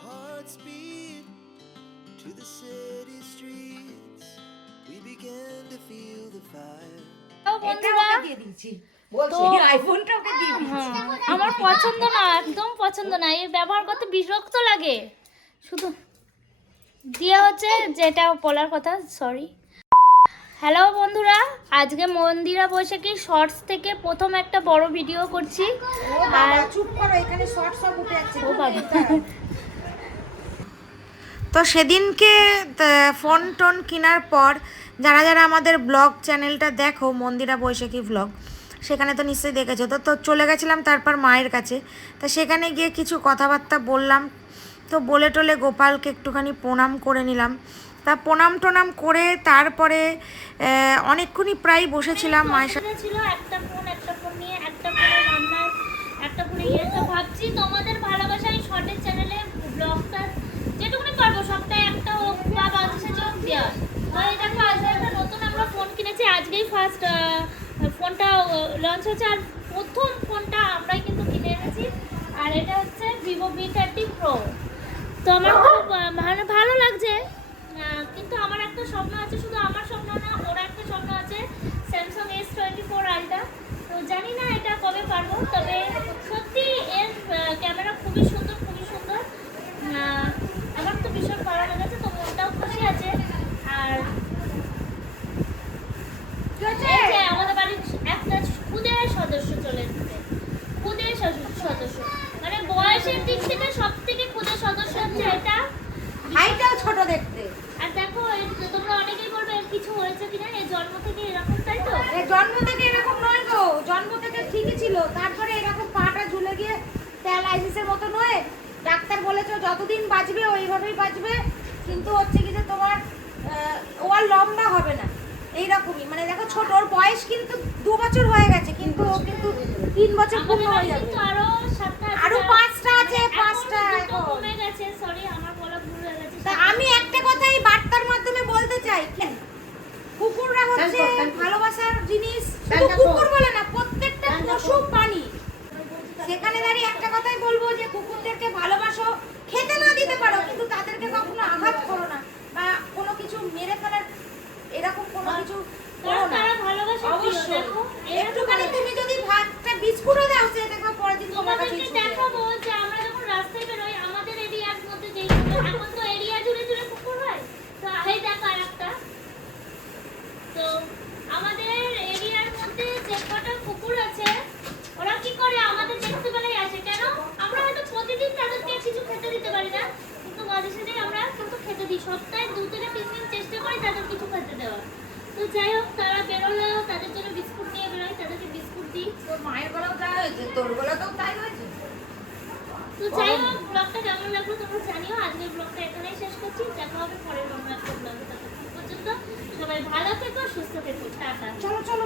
hearts beat to the city streets. We began to feel the fire. বন্ধুরা দিয়ে দিয়েছি। তো- আইফোনটা ওকে দিয়ে আমার পছন্দ না একদম পছন্দ না। এই ব্যবহার করতে বিরক্ত লাগে। শুধু দিয়ে হচ্ছে যেটা বলার কথা সরি হ্যালো বন্ধুরা আজকে মন্দিরা বৈশাখী শর্টস থেকে প্রথম একটা বড় ভিডিও করছি। আর চুপ করো এখানে শর্ট সব উঠে যাচ্ছে। ও বাবা। তো সেদিনকে ফোন টোন কেনার পর যারা যারা আমাদের ব্লগ চ্যানেলটা দেখো, মন্দিরা বৈশাখী ব্লগ সেখানে তো নিশ্চয়ই দেখেছ। তো তো চলে গেছিলাম তারপর মায়ের কাছে। তা সেখানে গিয়ে কিছু কথাবার্তা বললাম। তো বলে টলে গোপালকে একটুখানি প্রণাম করে নিলাম। তা প্রণাম টনাম করে তারপরে অনেকক্ষণই প্রায় বসেছিলাম মায়ের সাথে ছিল একটা ফোন একটা ফোন নিয়ে একটা ফোনে রান্নার একটা ফোনে ইয়ে তো ভাবছি তোমাদের ভালোবাসা এই শর্টের চ্যানেলে ব্লগটা যেটুকুনি পারব সপ্তাহে একটা হোক বা মাঝে সাঝে হোক দেওয়া তো এই দেখো আজকে একটা নতুন আমরা ফোন কিনেছি আজকেই ফার্স্ট ফোনটা লঞ্চ হচ্ছে, আর প্রথম ফোনটা আমরাই কিন্তু কিনে এনেছি, আর এটা হচ্ছে ভিভো বি থার্টি প্রো তো আমার খুব ভালো ভালো লাগছে। কিন্তু আমার একটা স্বপ্ন আছে, শুধু আমার স্বপ্ন না ওর একটা স্বপ্ন আছে Samsung S twenty four ultra তো জানি না এটা কবে পারব তবে সত্যি এর ক্যামেরা খুবই সুন্দর খুবই সুন্দর আহ, আমার তো ভীষণ ভালো লেগেছে তো মনটাও খুশি আছে আর এই যে আমাদের বাড়ির একটা খুদে সদস্য চলে এসেছে খুদে সদস্য। মানে বয়সের দিক থেকে সব থেকে খুদে সদস্য হচ্ছে এটা? হাইটাও ছোট দেখতে। আর দেখো তোমরা অনেকেই বলবে কিছু হয়েছে কিনা? এই জন্ম থেকে এরকম তাই তো? এ জন্ম থেকে এরকম নয় গো জন্ম থেকে ঠিকই ছিল। তারপরে এরকম পাটা ঝুলে গিয়ে প্যারালাইসিসের মতন হয়ে ডাক্তার বলেছে যতদিন বাঁচবে ওইভাবেই বাঁচবে। কিন্তু হচ্ছে কি যে তোমার ও আর লম্বা হবে না। এইরকমই। মানে দেখো ছোট ওর বয়স কিন্তু দু বছর হয়ে গেছে। কিন্তু কিন্তু তিন বছর পূর্ণ হয়ে যাবে। আরও সাতটা আরও পাঁচটা আছে, পাঁচটা কমে গেছে সরি আমার বলা ভুল হয়ে গেছে। তা আমি একটা কথাই বার্তার মাধ্যমে বলতে চাই কুকুররা হচ্ছে ভালোবাসার জিনিস। শুধু কুকুর বলে না প্রত্যেকটা পশু প্রাণী। সেখানে দাঁড়িয়ে একটা কথাই বলব যে কুকুরদেরকে ভালোবাসো। খেতে না দিতে পারো কিন্তু তাদেরকে কখনো আঘাত করো না বা কোনো কিছু মেরে ফেলার এরকম কোনো কিছু করো কারণ না তারা ভালোবাসে প্রিয়, অবশ্যই দেখো, এরা তো একটুখানি ভালো- তুমি যদি ভাতটা বিস্কুটও দাও সে দেখো পরের দিন তোমার কাছে তোমাদেরকে দেখাবো যে আমরা যখন রাস্তায় বেরোই আমাদের এরিয়ার মধ্যে যেই কুকুর- এখন তো এরিয়া জুড়ে জুড়ে কুকুর হয় তো এই দেখো আর একটা তো আমাদের এরিয়ার মধ্যে যে কটা কুকুর আছে ওরা কি করে আমাদের দেখতে পেলেই আসে কেন আমরা হয়তো প্রতিদিন তাদেরকে কিছু খেতে দিতে পারি না কিন্তু মাঝে সাঝে আমরা কিন্তু খেতে দিই সপ্তাহে দু থেকে তিন দিন চেষ্টা করি তাদের কিছু খেতে দেওয়া তো যাই হোক তারা বেরোলেও তাদের জন্য বিস্কুট নিয়ে বেরোয় তাদেরকে বিস্কুট দিই। তোর মায়ের গলাও তাই হয়েছে তোর গলাতেও তাই হয়েছে? তো যাই হোক ব্লগটা কেমন লাগল তোমরা জানিও। আজকের ব্লগটা এখানেই শেষ করছি। দেখা হবে পরের অন্য একটা ব্লগে পর্যন্ত সবাই ভালো থেকো সুস্থ থেকো। টাটা। চলো চলো।